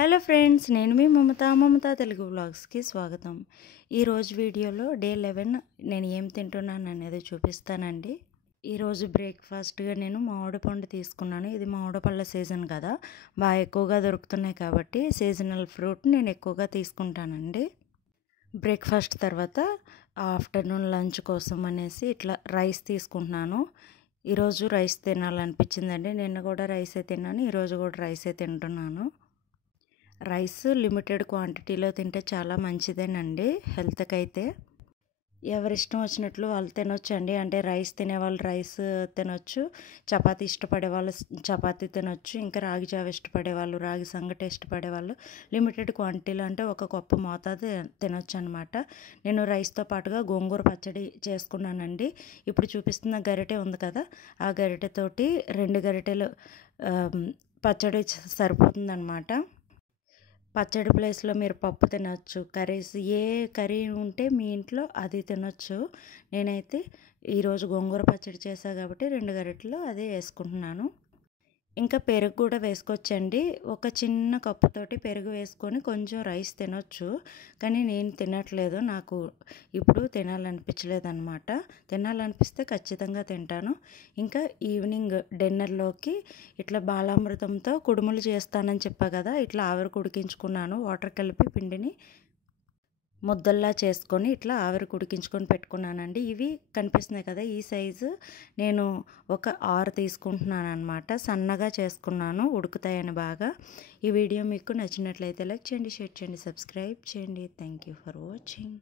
Hello friends, నేను మీ మమత తెలుగు వ్లాగ్స్కి స్వాగతం. ఈరోజు వీడియోలో డే 11 నేను ఏం తింటున్నాను అనేది చూపిస్తానండి. ఈరోజు బ్రేక్ఫాస్ట్గా నేను మామిడి పండు తీసుకున్నాను. ఇది మామిడి పళ్ళ సీజన్ కదా, బాగా ఎక్కువగా దొరుకుతున్నాయి కాబట్టి సీజనల్ ఫ్రూట్ నేను ఎక్కువగా తీసుకుంటానండి. బ్రేక్ఫాస్ట్ తర్వాత ఆఫ్టర్నూన్ లంచ్ కోసం అనేసి ఇట్లా రైస్ తీసుకుంటున్నాను. ఈరోజు రైస్ తినాలనిపించిందండి. నిన్న కూడా రైసే తిన్నాను, ఈరోజు కూడా రైసే తింటున్నాను. రైస్ లిమిటెడ్ క్వాంటిటీలో తింటే చాలా మంచిదేనండి హెల్త్కి. అయితే ఎవరిష్టం వచ్చినట్లు వాళ్ళు తినొచ్చండి. అంటే రైస్ తినేవాళ్ళు రైస్ తినొచ్చు, చపాతీ ఇష్టపడే వాళ్ళు చపాతీ తినొచ్చు, ఇంకా రాగి జావ ఇష్టపడే వాళ్ళు రాగి సంగటి ఇష్టపడే వాళ్ళు లిమిటెడ్ క్వాంటిటీలో అంటే ఒక కప్పు మోతాదు తినొచ్చు అనమాట. నేను రైస్తో పాటుగా గోంగూర పచ్చడి చేసుకున్నానండి. ఇప్పుడు చూపిస్తున్న గరిటె ఉంది కదా, ఆ గరిటెతోటి 2 గరిటెలు పచ్చడి సరిపోతుందన్నమాట. పచ్చడి ప్లేస్లో మీరు పప్పు తినొచ్చు, కర్రీస్ ఏ కర్రీ ఉంటే మీ ఇంట్లో అది తినొచ్చు. నేనైతే ఈరోజు గోంగూర పచ్చడి చేసా కాబట్టి 2 గరిటెలు అదే వేసుకుంటున్నాను. ఇంకా పెరుగు కూడా వేసుకోవచ్చండి. ఒక చిన్న కప్పుతోటి పెరుగు వేసుకొని కొంచెం రైస్ తినొచ్చు, కానీ నేను తినట్లేదు. నాకు ఇప్పుడు తినాలనిపించలేదు అనమాట. తినాలనిపిస్తే ఖచ్చితంగా తింటాను. ఇంకా ఈవినింగ్ డిన్నర్లోకి ఇట్లా బాలామృతంతో కుడుములు చేస్తానని చెప్పా కదా, ఇట్లా ఆవిరి ఉడికించుకున్నాను. వాటర్ కలిపి పిండిని ముద్దల్లా చేసుకొని ఇట్లా ఆవిరి ఉడికించుకొని పెట్టుకున్నానండి. ఇవి కనిపిస్తున్నాయి కదా, ఈ సైజు నేను ఒక 6 తీసుకుంటున్నాను అనమాట. సన్నగా చేసుకున్నాను, ఉడుకుతాయని బాగా. ఈ వీడియో మీకు నచ్చినట్లయితే లైక్ చేయండి, షేర్ చేయండి, సబ్స్క్రైబ్ చేయండి. Thank you for watching.